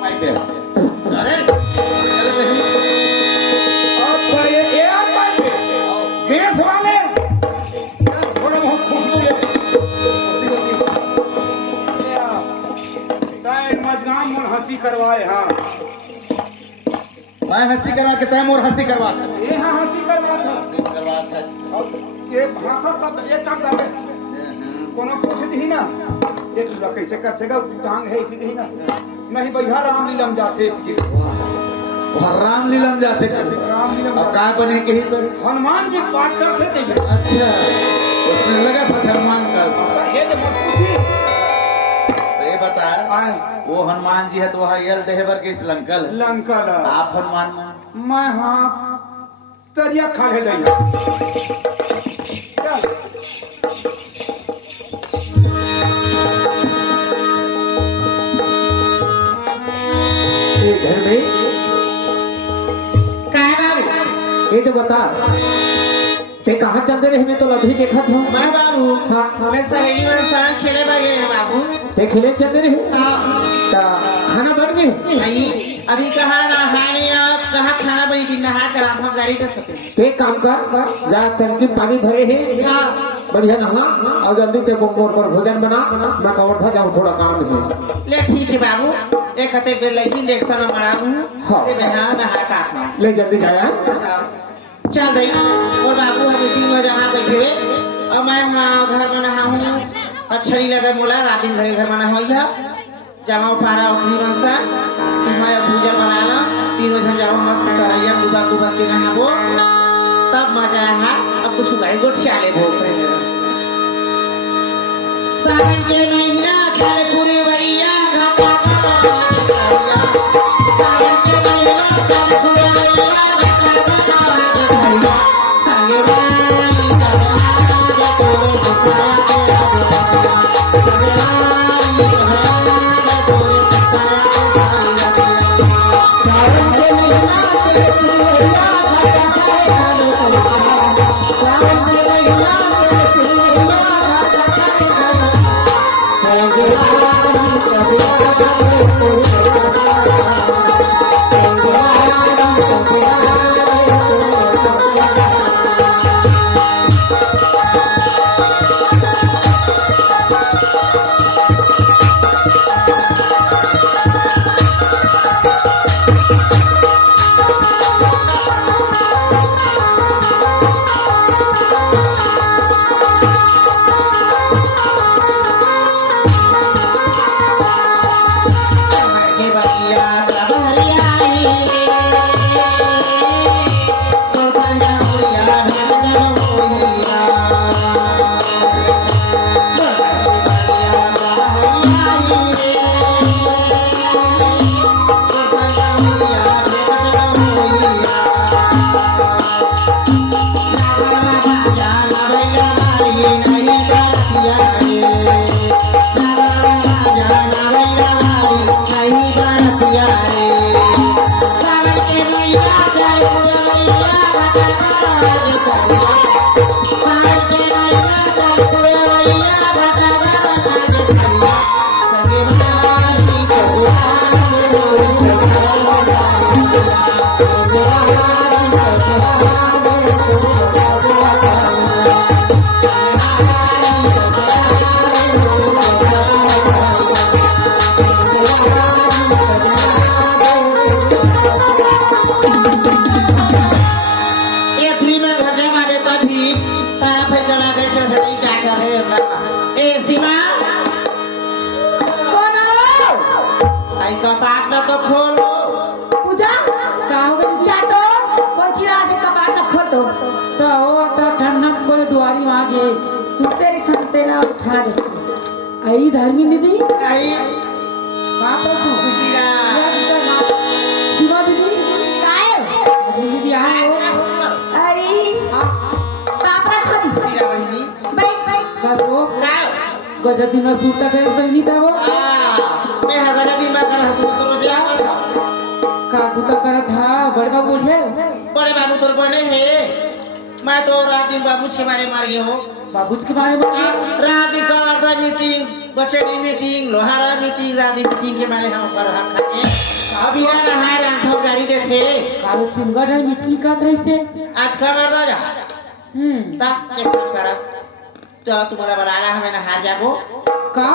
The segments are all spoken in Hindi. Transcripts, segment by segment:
पाइप है। अरे अच्छा ये एयर पाइप है गैस वाले थोड़ा बहुत खुशबू लेते मजगाम मन हंसी करवाए हाँ मैं हंसी करवा के तय मोर हंसी करवा ये हाँ हंसी करवाते था। ये भाषा सब एक काम कर रहे कोनो पूछ दी ना ये पूरा कैसे कर सकेगा टांग है इसी ही ना नहीं भैया रामलीला जाते इसकी वहाँ रामलीला में जाते थे। रामलीला अब काय बने के ही तो हनुमान जी बात करते थे अच्छा उसने लगा था हनुमान का ये तो मत पूछी ये बता आए वो हनुमान जी है तो वहाँ यल देहबर के इस लंकल लंका ला आप हनुमान मैं हाँ तरिया खा है दई घर में ये तो बता ते कहाँ चल रहे मैं तो अभी देखा था मैं बाबू हाँ मैं सहेली मन संग खेले बगे हैं बाबू ते खेले चल रहे हाँ खाना बन गए भाई अभी कहाँ नहाने अब कहाँ खाना बनी थी नहा कर आप गाड़ी कर सकते ते काम कर जा टंकी पानी भरे है हाँ बढ़िया नहा और जल्दी ते मोर पर भोजन बना मैं कवर था जाऊँ थोड़ा काम है ले ठीक है बाबू एक हते बेल लेकिन डेक्सन में मरा हूँ हाँ। ते बहना नहा का ले जल्दी जाया चल दई और बाबू हम जी में जहाँ बैठे हुए और मैं घर में नहा हूँ अच्छा नहीं लगा बोला रात दिन घर में नहा हुई जाओ पारा उठनी बनसा सिमाया भूजन बनाना तीनों जन जाओ मस्त करैया डूबा डूबा के नहाबो तब मजा आया अब कुछ गाय गोठिया ले भोग रहे मेरा सावन के महीना चले पूरी बरिया घाटा सावन के महीना चले पूरी बरिया आगे कपाट ना तो खोलो पूजा कहोगे चाटो कौन चिरा के कपाट ना खोल दो तो वो तो ठंडा कोई दुआरी मांगे तेरे खंते ना उठा दे आई धर्मी दीदी आई बाप रे तू खुशीला शिवा दीदी काय दीदी आए हो अरे बाप रे खड़ी खुशीला बहिनी बैठ बैठ कसो काय गजदी में सूटा के बहनी था वो मैं हजारा दिन में कर हूं तो रोज आवा था काबू तो करा था बड़े बाबू है बड़े बाबू तोर बने है मैं तो रात दिन बाबू छे मारे मार गए हो बाबू के बारे में रात दिन का मीटिंग बच्चे की मीटिंग लोहारा मीटिंग रात दिन मीटिंग के मारे हम कर रखा है अभी आ रहा है रांधो गाड़ी देखे काल सिंगड़ है मिट्टी काट रही से आज का मर्दा जा ता एक काम करा चलो तुम्हारा बनाना हमें नहा जाबो का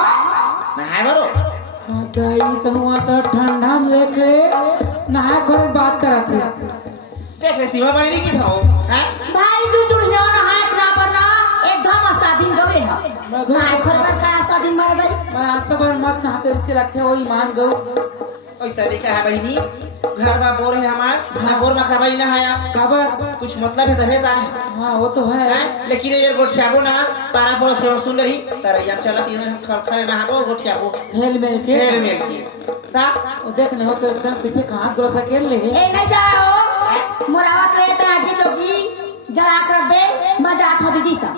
नहाए बरो दाई कहूँ तो ठंडा में लेके नहा कर बात करते देख ले सीमा बनी की था हैं भाई तू जुड़िया ना हाथ ना करना एकदम आसादीन गवे है ना खरबस का आसादीन मर गई मैं आज सब मत नहाते से रखे हो ईमान गो ऐसा देखा है बहनी घर में बोर है हमार बोर में खबर नहाया खबर कुछ मतलब है तबे ता हाँ वो तो है लेकिन ये गोठियाबो ना पारा पर से सुन रही तरैया चलत इन खड़े नहाबो गोठियाबो हेल में के फेर में की ता वो देख ले हो तो एकदम पीछे कहाँ ग्रो सकेल ले ए नहीं जाओ मुरावत रे ता आगे जोगी जरा कर दे मजाक हो दीदी सा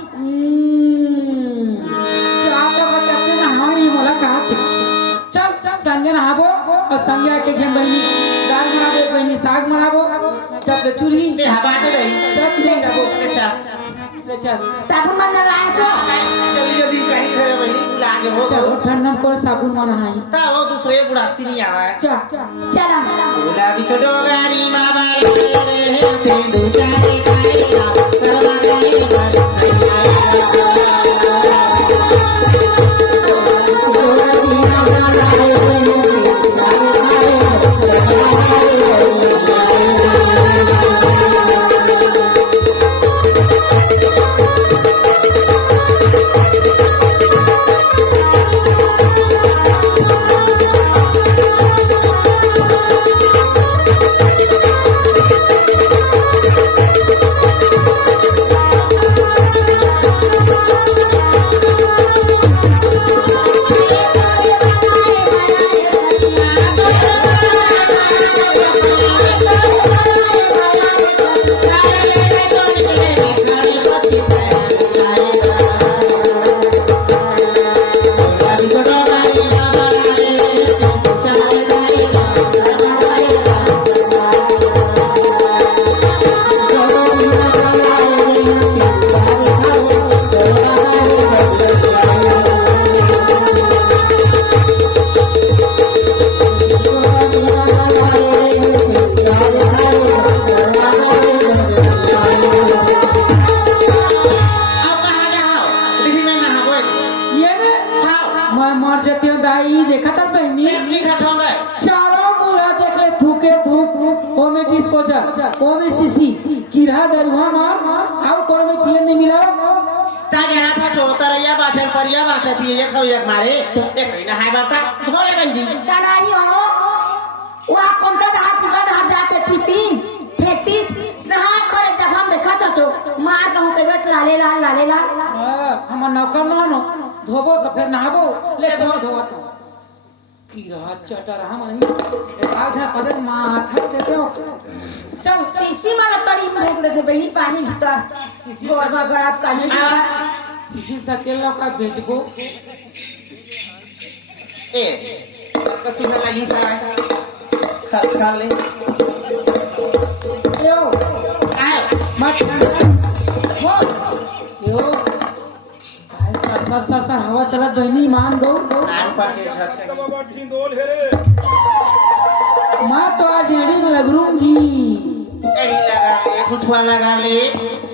चाप का कहते ना हमारी मुलाकात चल संगे नहाबो और संगे के घेन बहनी दाल बनाबो बहनी साग बनाबो तब ले चूल्ही ते हवा दे दई चल ले जाबो अच्छा ले चल साबुन मन लाए तो जल्दी जल्दी कहीं धरे बहनी बुला के हो चल ठंडा में कोई साबुन माना है ता वो दूसरे बुढ़ासी नहीं आवा है चल चला बोला भी छोटो गाड़ी बाबा रे ते दूसरे खाएगा करवा गई ओमे सीसी किरा दरुआ मार आओ कोई में पिए नहीं मिला ता गया था चौतरैया बाछर परिया बाछर पिए खाओ एक मारे एक ना हाय बाता धोले बंदी दादानी हो वहाँ कौन सा हाथ बिगड़ हाथ जाते पीती फेंकती नहा करे जब हम देखा था तो मार कहूँ कहीं बच लाले लाल हम नौकर ना धोबो तो फिर नहाबो ले धो धो किरा चटर हम आज पदन माथा देते हो चल सीसी माला तरी में ढोक देते बहनी पानी भीतर गोरबा गड़ाप का सीसी सकेला का भेजबो ए कसी में लगी सा खा ले यो आए मत वो यो सर हवा चला बहनी मान दो नान पर के छछ बाबा ढिंडोल है रे मैं तो आज एड़ी में लग रूंगी एड़ी लगा ले गुठवा लगा ले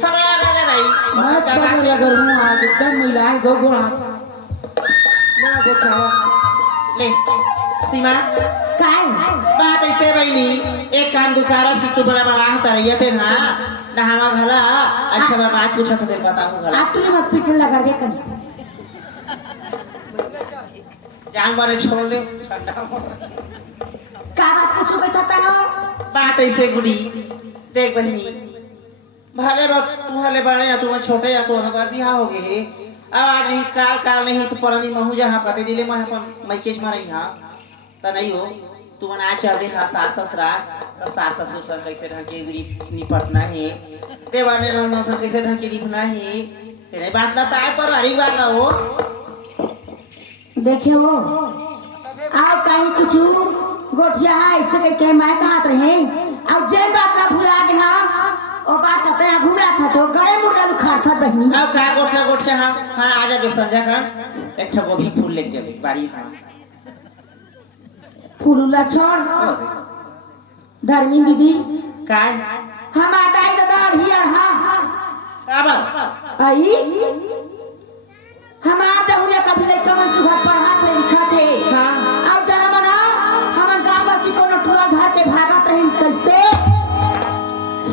सब लगा ले नहीं मैं सब लग रूं आज एकदम मिलाए दो गुण ना देखा ले सीमा काय बात ऐसे बहनी एक काम दुकारा से तू बड़ा बड़ा तरैया थे ना हमा भला अच्छा बात पूछा था तेरे बताऊं भला आप तुझे मत पीछे लगा दे कर जान बारे छोड़ दे का बात पूछो बैठा ना बात ऐसे गुड़ी देख बहनी भले भले बड़े या तुम छोटे या तो हमार बिहार हो गए अब आज नहीं काल नहीं तो परनी महू जहाँ पते दिले मैं केस मारे यहाँ तो नहीं हो तू मना चल दे हाँ सास ससुराल तो सास ससुर सर कैसे ढंग के निपटना है देवाने सर कैसे ढंग के निभना है तेरे बात ना ताय पारिवारिक बात ना हो देखियो आओ कहीं कुछ गोठिया है इससे के मैं कहा रहे अब जेन बात ना भुला गया ओ बात करते हैं घूम रहा था तो गड़े मुर्गा उखाड़ था बहनी अब का गोठिया हाँ आ जाबे संजय खान एक ठो गोभी फूल लेके जाबे बारी हाँ फूलूला छोड़ धर्मी दीदी काय हम आदाई दादा हियर हा काबर आई हमार दहुरिया कभी लइका मन सुघर पढ़त है लिखत है हाँ अब जरा मना हमन गांव वासी कोनो ठुरा घर के भागत रहिन कैसे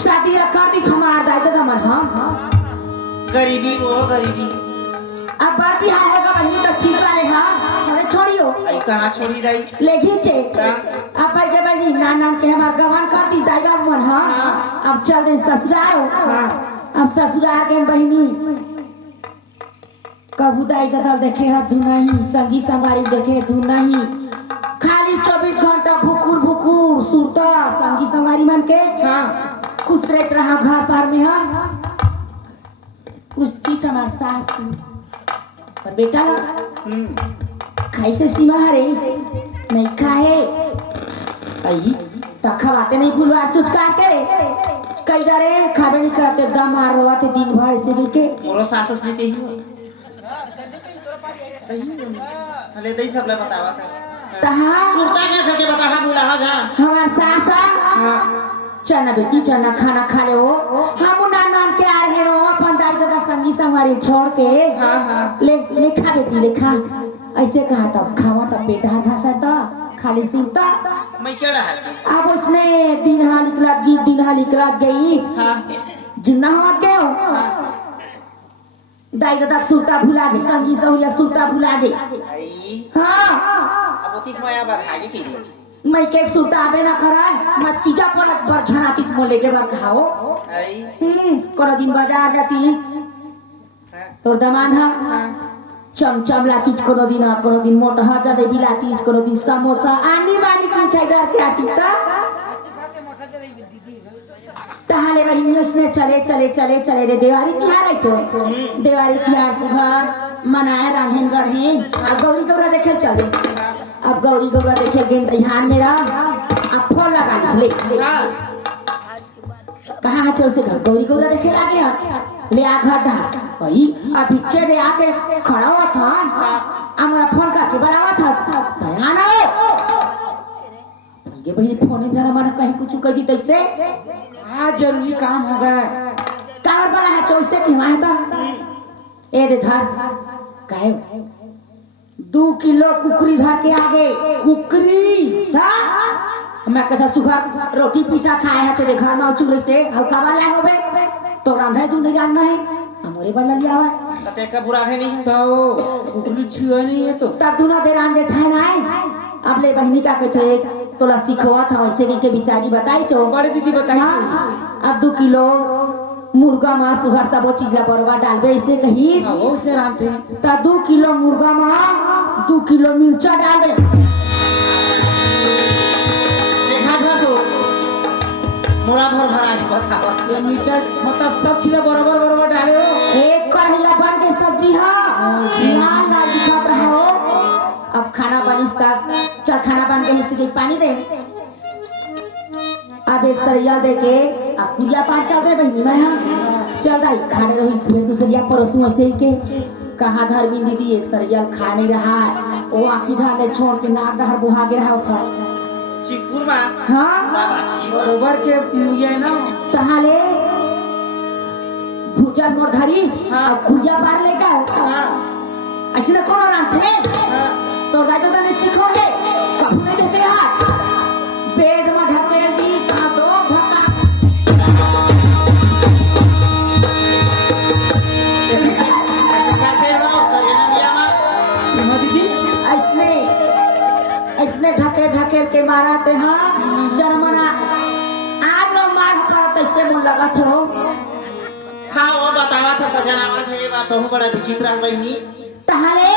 शादी कर दी हमार दाई दादा मन हम गरीबी वो गरीबी अब बार भी आएगा बहनी तो चीज वाले हाँ अरे छोड़ियो आई कहाँ छोड़ी रही ले घीचे अब भाई के बहनी नान के हमार गवान कर दी दाई बाबू मन हाँ अब चल दे ससुराल अब ससुराल के बहनी कबू दाई दादा देखे है धू नहीं संगी संगारी देखे धू नहीं खाली 24 घंटा भुकुर भुकुर सुरता संगी संगारी मन के हाँ खुश रहते रहा घर पार में हाँ उसकी हमार सास पर बेटा खाई से सीमा रे नहीं खाए आई तो खवाते नहीं भूलवा चुचका के कई डरे खाबे नहीं करते दम मार रहा थे दिन भर ऐसे के मोरो सासुस ने कही सही हले दई सब ले बतावा था तहां सुरता के करके बता हा बोला हा जा हमार सास हां चना बेटी चना खाना खा ले हो हम नान के आ रहे रो अपन दाई दादा संगी संगारी छोड़ के हाँ हाँ ले खा बेटी ले खा ऐसे कहा तब खावा तब पेट हाथ था खाली सुनता मैं क्या रहा अब उसने दिन हाल निकला गई हाँ जुन्ना हुआ गए हो दाई दादा सुरता भुला गई संगी सहुलिया सुरता भुला गई आई हाँ अब उठी माया बार हागे की मैं के सुरता आवे ना करा मत चीजा पर बर झनाती मोले के बार खाओ आई कोनो दिन बाजार जाती हाँ तोर दमान हा हाँ चमचम लाती कोनो दिन मोटा हा जा दे बिलाती कोनो दिन समोसा आनी बानी की मिठाई घर के आती ता तहाले बहिनी उसने चले रे देवारी तिहार आई तो देवारी तिहार घर मनाए रांधन गढ़े अब गौरी गौरा देखे चले अब गौरी गौरा देखे गेन ध्यान मेरा अब फोन लगा ले हाँ कहाँ है चौसे घर गौरी गौरा देखे लागे ले आ घर ढा भाई अब पीछे दे आके खड़ा हुआ था हमारा फोन करके बुलावा था ध्यान आओ ये भाई फोन में मेरा मन कहीं कुछ कह दी तैसे आज जरूरी काम हो गया कार वाला है चौसे की वहां था ए दे धर काहे 2 किलो कुकरी धर के आगे कुकरी था मैं कहता सुगर रोटी पीठा खाए है तेरे घर में चूल्हे से हव का वाला होबे तो रांधे तू नहीं जानना है हमरे वाला लिया हुआ कते का बुरा है नहीं है तो उगली छुआ नहीं है तो तब दूना दे रांधे ठाना है अब ले बहनी का कहते तोला सिखवा था वैसे के बिचारी बताई चो बड़े दीदी बताई अब 2 किलो मुर्गा मांस सुहर सब वो चीज बरवा डालबे ऐसे कही हाँ वो उसने रांधते हैं ता 2 किलो मुर्गा मांस 2 किलो मिर्चा डाल दे देखा था तो मोरा भर आज बतावा ये नीचे मतलब सब चीजें बराबर डाले हो एक कढ़ैया बन के सब्जी हां लाल लाल दिखत रहा हो अब खाना बनिस्ता चल खाना बन के हिस्से के पानी दे अब एक सरिया दे के अब पूजा पाठ चल रहे बहनी मैं हां चल रही खाने रही फिर दूसरिया परोसू ऐसे के कहाँ धर्मी दीदी एक सरिया खा नहीं रहा वो आखिर ढाले छोड़ के नाक डहर बुहा के रहा था चिपुर में हाँ बाबाची गोबर के ये ना चाहले भूजल मोर धरी हाँ। अब भूजा बार लेकर हाँ ऐसे ना कौन रांधे हाँ तो दादा ने सीखोगे कब से देते हाथ पेट में ढकेल दी का दो भक्का करते हो करे ना दिया मां दीदी ऐसने ढकेल के माराते हाँ जन्मना आज लो मार करत ऐसे मुन लगत हो हाँ वो बतावा था पहचानावा था ये बात तो बड़ा विचित्र बहनी तहारे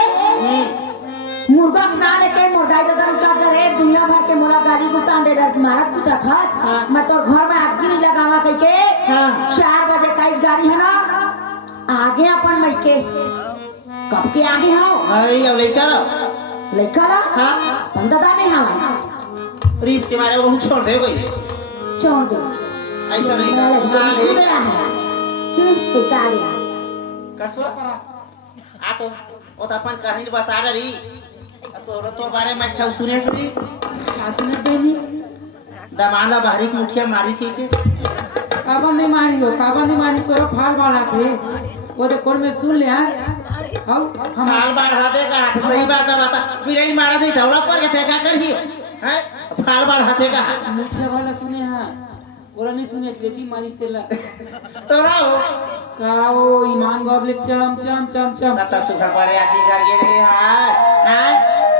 मुर्गा बना लेके मुर्गाई दादा उठा करे दुनिया भर के मोला गाड़ी गुतान दे रहा मारत पूछा था मैं तो घर में आग नहीं लगावा कह के 4 बजे का गाड़ी है ना आगे अपन मैके कब के आगे हो अरे अब लेकर लेकर हाँ पंदा में हाँ प्लीज के मारे वो छोड़ दे भाई छोड़ दे ऐसा नहीं था हाँ ले कसवा आ तो वो तो अपन कहानी बता रही तो बारे में अच्छा सुने थोड़ी आसने देनी दमाला बाहरी की मुठिया मारी थी के काबा नहीं मारी हो, काबा नहीं मारी तो फाल बढ़ाते वो देखो में सुन ले हम फाल बढ़ाते का हाथ सही बात है बता फिर ही मारा थी थोड़ा पर के थे क्या करी है फाल बढ़ाते का मुठिया वाला सुने हां बोला नहीं सुने लेती मारी तेला तो ना हो काओ ईमान गबले चम चम चम चम तब सुखा पड़े आदमी घर के रहे हां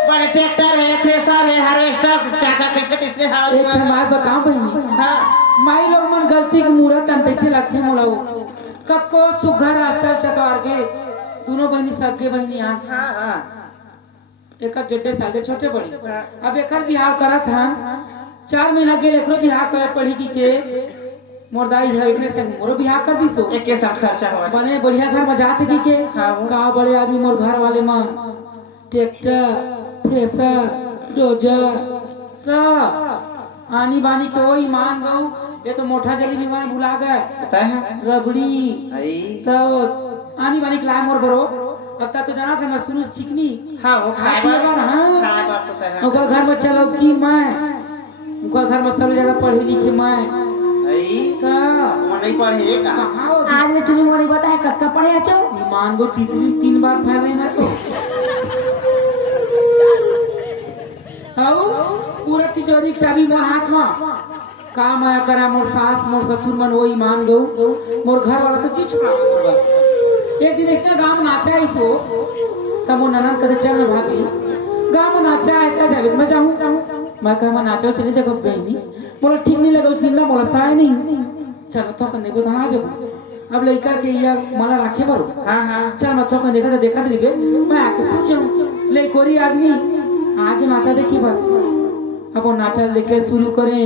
बड़े ट्रैक्टर है थ्रेसर है हार्वेस्टर काका कैसे तीसरे हवा एक बात बताओ बहनी हां माई लोग मन गलती की मूरत तन कैसे लगते मोलाओ कत को सुघर रास्ता चतवार के दोनों बहनी सगे बहनी हां हां हां एक गेड्डे साल के छोटे बड़ी अब एकर बिहाव करत हन 4 महीना के एकरो बिहाव कर पढ़ी की के मोरदाई है एकरे संग मोरो बिहाव कर दिसो एक के साथ खर्चा होगा बने बढ़िया घर में जाते की के का बड़े आदमी मोर घर वाले मां ट्रैक्टर थ्रेसर डोजर सब आनी बानी के वही मान गऊ ये तो मोटा जली निवान भुला गए पता है रबड़ी आई तो आनी बानी के लाए मोर बरो अब तक तो जाना था मैं सुनु चिकनी हां वो खाए बार तो है ओकर घर में चलो की मैं ओकर घर में सब ज्यादा पढ़े लिखे मैं आई तो वो नहीं पढ़ेगा कहां आज में तुझे मोरी बताए कब पढ़े आचो ईमान गो तीसरी 3 बार फैल रही मैं तो आओ पूरा तिजोरी की चाबी मोर हाथ में काम आया करा मोर सास मोर ससुर मन वही मान गऊ मोर घर वाला तो चीज छुड़ा मोर एक दिन इतना गांव में नाचा है सो तब वो ननद कहते चल ना भाभी गांव में नाचा है क्या जावे मैं जाऊं मैं कहा मैं नाचा चली देखो बहनी बोला ठीक नहीं लगा उस दिन ना बोला साय नहीं चल तो कने को आ जाओ अब लड़का के या मला राखे बरो हां हां चल मैं तो देखा दिबे मैं आके सोचूं ले कोरी आदमी आगे नाचा देखी बात अब वो नाचा देखे शुरू करे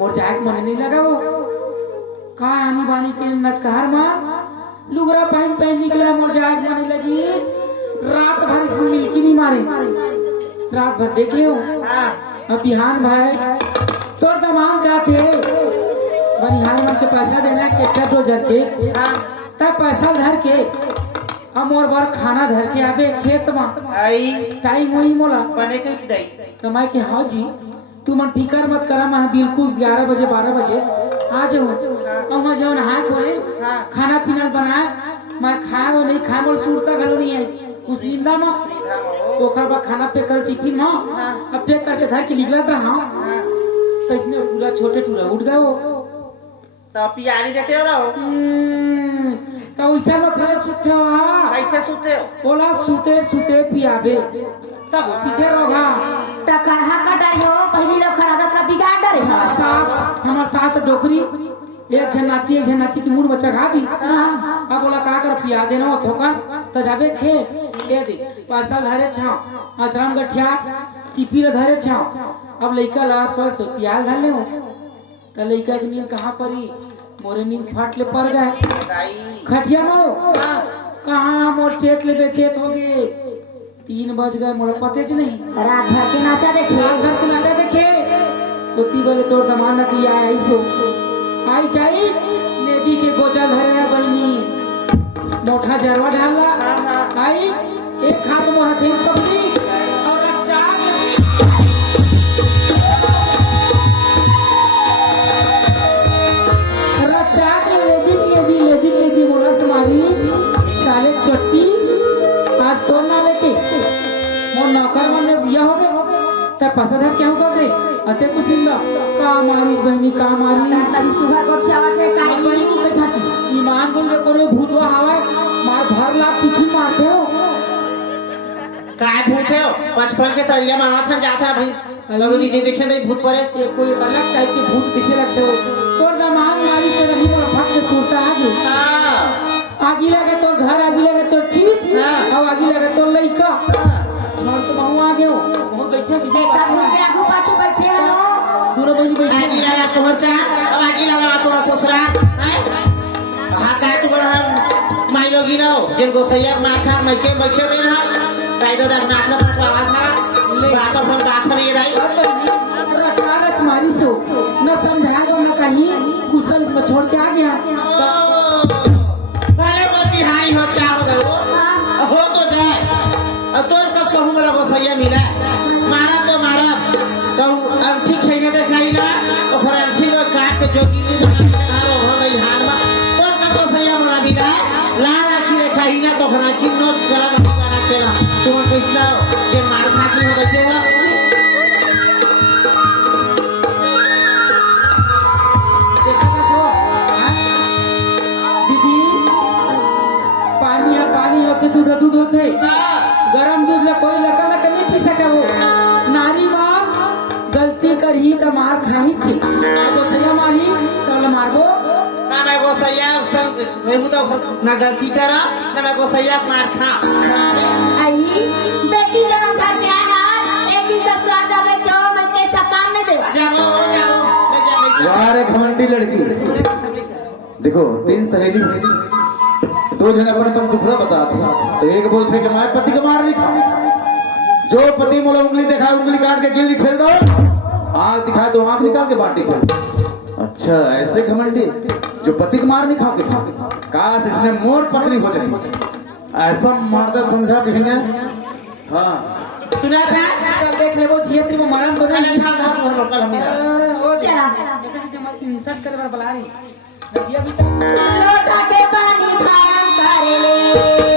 मोर जाग मन नहीं लगा वो का आनी बानी के नचकार मां लुगरा पहन पहन निकला मोर जाग मन लगी रात भर इसमें मिलकी नहीं मारे रात भर देखे हो अब बिहान भाई तो तमाम का थे बनिहार मन से पैसा देना के तो जर के तब पैसा धर के हम और बार खाना धर के आवे खेत में आई टाइम होई मोला बने के दई तो मैं कि हाँ जी तू मन फिकर मत करा मैं बिल्कुल 11 बजे 12 बजे आ जाऊँ और मैं जो नहा खोले खाना पीना बनाए मैं खाए वो नहीं खाए बोल सुरता घलो नहीं आई उस निंदा में तो खर बा खाना पैक कर टिफिन में अब पैक करके घर के निकला था ना तो इसमें पूरा छोटे टूरा उठ गया वो तो पियानी देते हो रहो तो वैसा में खरे सुते हो कैसे सूते हो बोला सुते सुते पियाबे तब पीछे रोगा टकरहा कटाई हो पहली लोग खरादा का बिगाड़ डरे सास हमार सास डोकरी एक झनाती की मूड बच्चा खा दी अब बोला का कर पिया देना थोकन तो जाबे खे दे दे पैसा धरे छाव आश्रम गठिया टिपी रे धरे छाव अब लइका ला सो पियाल धले हो तो लइका की नींद कहां पड़ी मोरे नींद फाट ले पड़ गए खटिया में कहां मोर चेत ले बेचेत हो गए 3 बज गए मोर पते ज नहीं रात भर के नाचा देखे रात भर के नाचा देखे तो ती बोले तोर जमाना की आई सो आई चाहिए लेडी के गोचा धरे बहनी मोटा जरवा डाला आई एक हाथ में हथेली पकड़ी और रचा के लेडी बोला समारी साले चट्टी आज तो ना लेके मोर नौकर मन में बिया हो गए तब पसंद है क्या कर दे अते कुछ दिन का मारी बहनी का मारी तभी सुबह को चावा के काई के थाकी ईमान को कोनो भूतवा हवाए मार भर ला पीछे मारते हो काय भूत हो बचपन के तरिया में आवा था जाता भाई लोग दीदी देखे नहीं भूत परे ये कोई अलग टाइप के भूत दिखे लगते हो तोर दमाग मारी ते रही मोर फट के सुरता आगे आगी लगे तोर घर आगी लगे तोर चीज अब आगी लगे तोर लइका छोड़ तो बहु आ गयो बहुत बैठे दीदी देखा के आगू पाछू बैठे हो दोनों बहनी बैठी आगी लगा पहुंचा अब आगी लगा तुम्हारा ससुरा हाथ है तुम्हारा माई लोगी ना जिन गोसैया माथा मैं के बैठे दे रहा ताई तो अपना अपना पटवा था बात पर बात नहीं रही कागज मारी सो न समझा दो न कहीं कुशल को छोड़ के आ गया पहले मत बिहारी हो क्या हो गए हो तो जाए अब तो कब कहूँ मेरा गोसैया मिला मारा तो मारा तो अब ठीक सही में देखा जोगिली हारो हो गई हार में और का तो सही हमरा बिना ला राखी रे खाई ना तो खरा चिन्नोच करा ना करा केला तुम पैसा जे मार खाती हो बचे हो दीदी पानी होते दूध होते गरम दूध ला कोई लका नहीं पी सके वो नारी माँ गलती करी तो मार खाही थी गोसैया मारी तो मारबो ना मैं गोसैया संग रेहू तो ना गलती करा ना मैं गोसैया मार खा आई बेटी जन्म घर के आया एक ही ससुराल जावे जाओ मैं के चकान नहीं देवा जाओ ले जा यार एक घमंडी लड़की देखो 3 सहेली दो जन अपने तुम दुखड़ा बताते तो एक बोलते कि मैं पति को मार नहीं खा जो पति मोला उंगली दिखाए उंगली काट के गिल्ली खेल दो आंख दिखाए तो आंख निकाल के बाटी खेल अच्छा ऐसे घमंडी जो पति को मार नहीं खाओगे काश इसने मोर पत्नी हो जाती ऐसा मर्द समझा बिना हाँ सुना था चल देख ले वो जियत्री में मरण तो मैंने नहीं खा खा हो कल हम वो चला देखा कि मत इंसल्ट करे बार बुला रही लोटा के पानी खारम करे ले